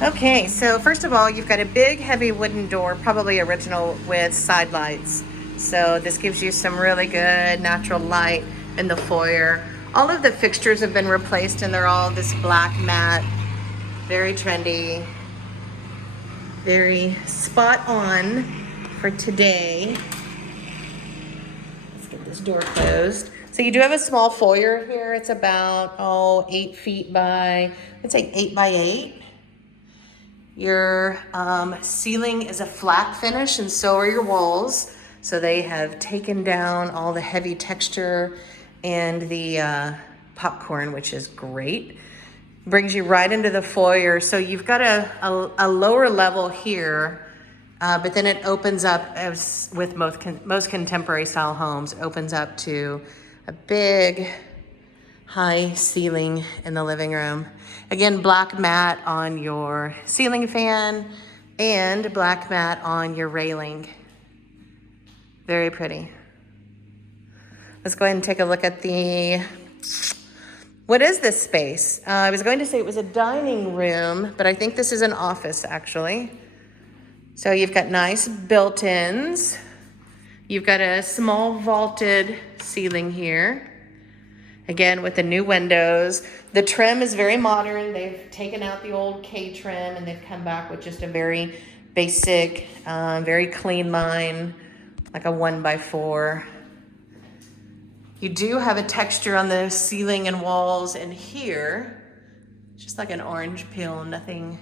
Okay, so first of all, you've got a big, heavy wooden door, probably original with side lights. So this gives you some really good natural light in the foyer. All of the fixtures have been replaced and they're all this black matte, very trendy, very spot on for today. Let's get this door closed. So you do have a small foyer here. It's about, 8 feet by, let's say 8 by 8. Your ceiling is a flat finish and so are your walls. So they have taken down all the heavy texture and the popcorn, which is great. Brings you right into the foyer. So you've got a lower level here, but then it opens up, as with most contemporary style homes, opens up to a big high ceiling in the living room. Again, black matte on your ceiling fan and black matte on your railing. Very pretty. Let's go ahead and take a look at what is this space? I was going to say it was a dining room, but I think this is an office actually. So you've got nice built-ins. You've got a small vaulted ceiling here. Again, with the new windows. The trim is very modern. They've taken out the old K trim and they've come back with just a very basic, very clean line, like a 1x4. You do have a texture on the ceiling and walls and here, just like an orange peel, nothing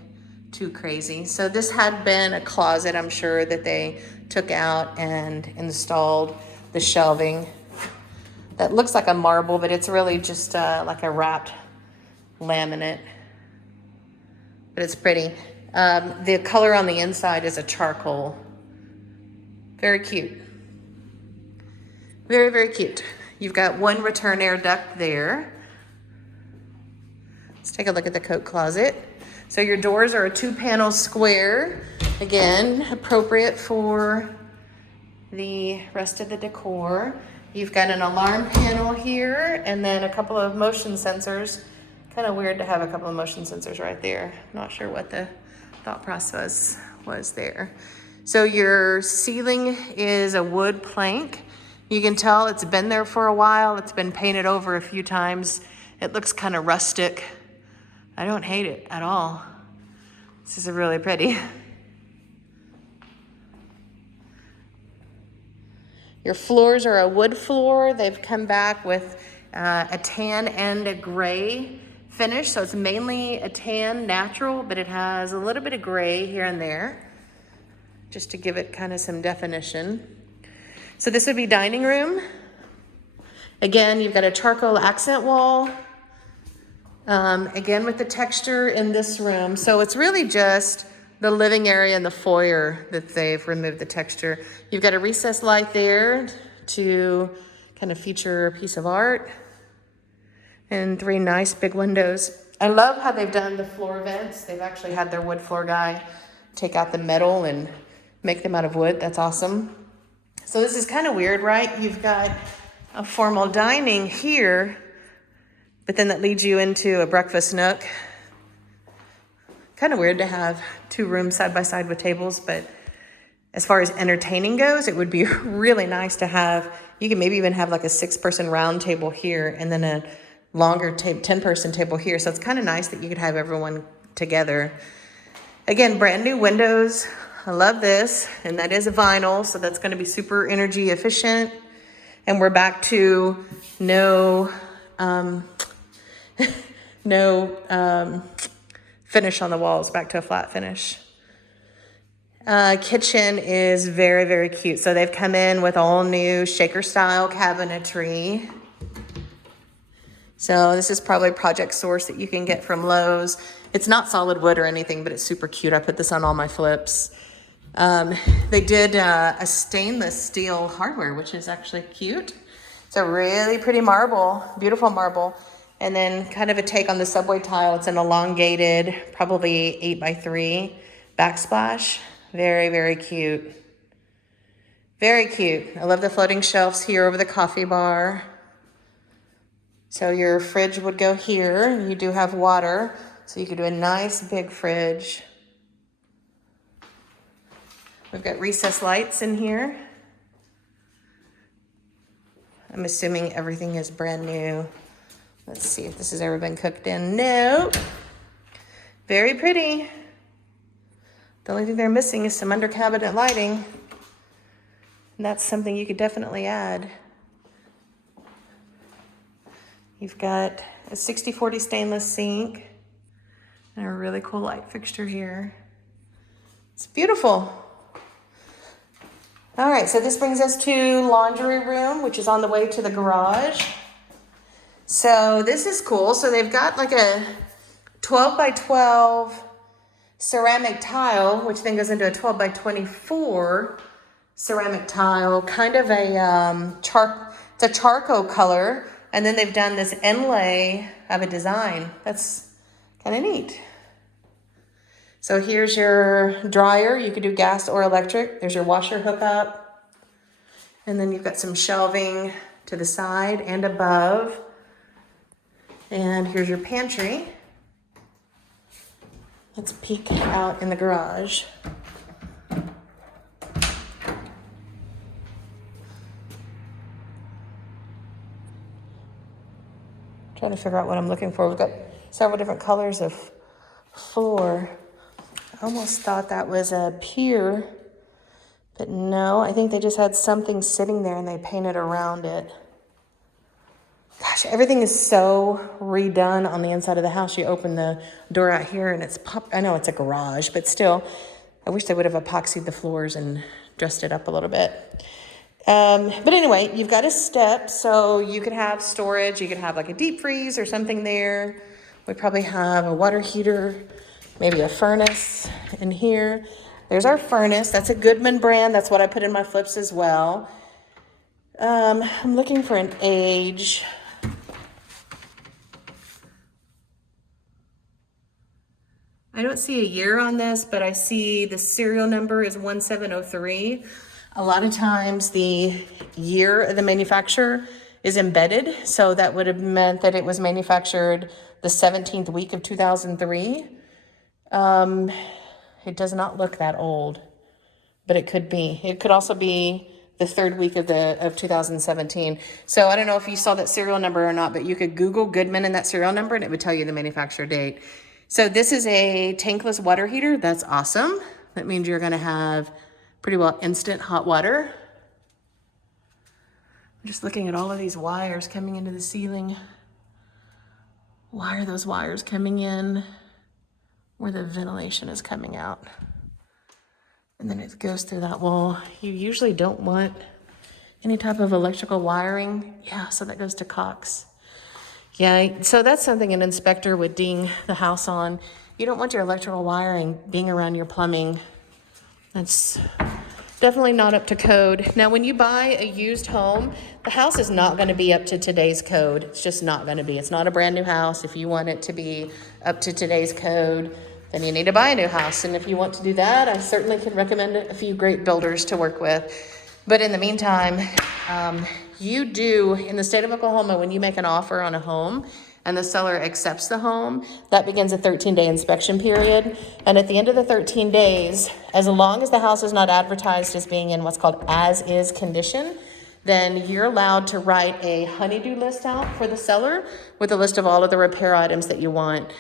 too crazy. So this had been a closet, I'm sure, that they took out and installed the shelving. That looks like a marble, but it's really just like a wrapped laminate. But it's pretty. The color on the inside is a charcoal. Very cute. Very, very cute. You've got one return air duct there. Let's take a look at the coat closet. So your doors are a 2-panel square. Again, appropriate for the rest of the decor. You've got an alarm panel here and then a couple of motion sensors. Kind of weird to have a couple of motion sensors right there. Not sure what the thought process was there. So your ceiling is a wood plank. You can tell it's been there for a while. It's been painted over a few times. It looks kind of rustic. I don't hate it at all. This is really pretty. Your floors are a wood floor. They've come back with a tan and a gray finish. So it's mainly a tan natural, but it has a little bit of gray here and there, just to give it kind of some definition. So this would be dining room. Again, you've got a charcoal accent wall. Again, with the texture in this room. So it's really just the living area and the foyer that they've removed the texture. You've got a recessed light there to kind of feature a piece of art and 3 nice big windows. I love how they've done the floor vents. They've actually had their wood floor guy take out the metal and make them out of wood. That's awesome. So this is kind of weird, right? You've got a formal dining here, but then that leads you into a breakfast nook. Kind of weird to have 2 rooms side by side with tables, but as far as entertaining goes, it would be really nice to have, you can maybe even have like a 6-person round table here and then a longer 10-person table here. So it's kind of nice that you could have everyone together. Again, brand new windows. I love this, and that is a vinyl, so that's going to be super energy efficient. And we're back to no finish on the walls, back to a flat finish. Kitchen is very, very cute. So they've come in with all new shaker style cabinetry. So this is probably Project Source that you can get from Lowe's. It's not solid wood or anything, but it's super cute. I put this on all my flips. They did a stainless steel hardware, which is actually cute. It's a really pretty marble, beautiful marble. And then kind of a take on the subway tile. It's an elongated, probably 8x3 backsplash. Very, very cute. Very cute. I love the floating shelves here over the coffee bar. So your fridge would go here. You do have water So you could do a nice big fridge. We've got recessed lights in here. I'm assuming everything is brand new. Let's see if this has ever been cooked in. No. Very pretty. The only thing they're missing is some under cabinet lighting. And that's something you could definitely add. You've got a 60/40 stainless sink and a really cool light fixture here. It's beautiful. All right, so this brings us to laundry room, which is on the way to the garage. So this is cool. So they've got like a 12 by 12 ceramic tile, which then goes into a 12 by 24 ceramic tile, kind of a it's a charcoal color. And then they've done this inlay of a design. That's kind of neat. So here's your dryer. You could do gas or electric. There's your washer hookup. And then you've got some shelving to the side and above. And here's your pantry. Let's peek out in the garage. Trying to figure out what I'm looking for. We've got several different colors of floor. I almost thought that was a pier, but no, I think they just had something sitting there and they painted around it. Gosh, everything is so redone on the inside of the house. You open the door out here and it's I know it's a garage, but still, I wish they would have epoxied the floors and dressed it up a little bit. But anyway, you've got a step, so you could have storage. You could have like a deep freeze or something there. We probably have a water heater, maybe a furnace in here. There's our furnace. That's a Goodman brand. That's what I put in my flips as well. I'm looking for an age. I don't see a year on this, but I see the serial number is 1703. A lot of times the year of the manufacturer is embedded, so that would have meant that it was manufactured the 17th week of 2003. It does not look that old, but it could be. It could also be the third week of 2017. So I don't know if you saw that serial number or not, but you could Google Goodman and that serial number and it would tell you the manufacturer date. So this is a tankless water heater. That's awesome. That means you're gonna have pretty well instant hot water. I'm just looking at all of these wires coming into the ceiling. Why are those wires coming in where the ventilation is coming out? And then it goes through that wall. You usually don't want any type of electrical wiring. Yeah, so that goes to Cox. Yeah, so that's something an inspector would ding the house on. You don't want your electrical wiring being around your plumbing. That's definitely not up to code. Now, when you buy a used home, the house is not going to be up to today's code. It's just not going to be. It's not a brand new house. If you want it to be up to today's code, then you need to buy a new house. And if you want to do that, I certainly can recommend a few great builders to work with. But in the meantime, you do, in the state of Oklahoma, when you make an offer on a home, and the seller accepts the home, that begins a 13-day inspection period. And at the end of the 13 days, as long as the house is not advertised as being in what's called as-is condition, then you're allowed to write a honey-do list out for the seller with a list of all of the repair items that you want.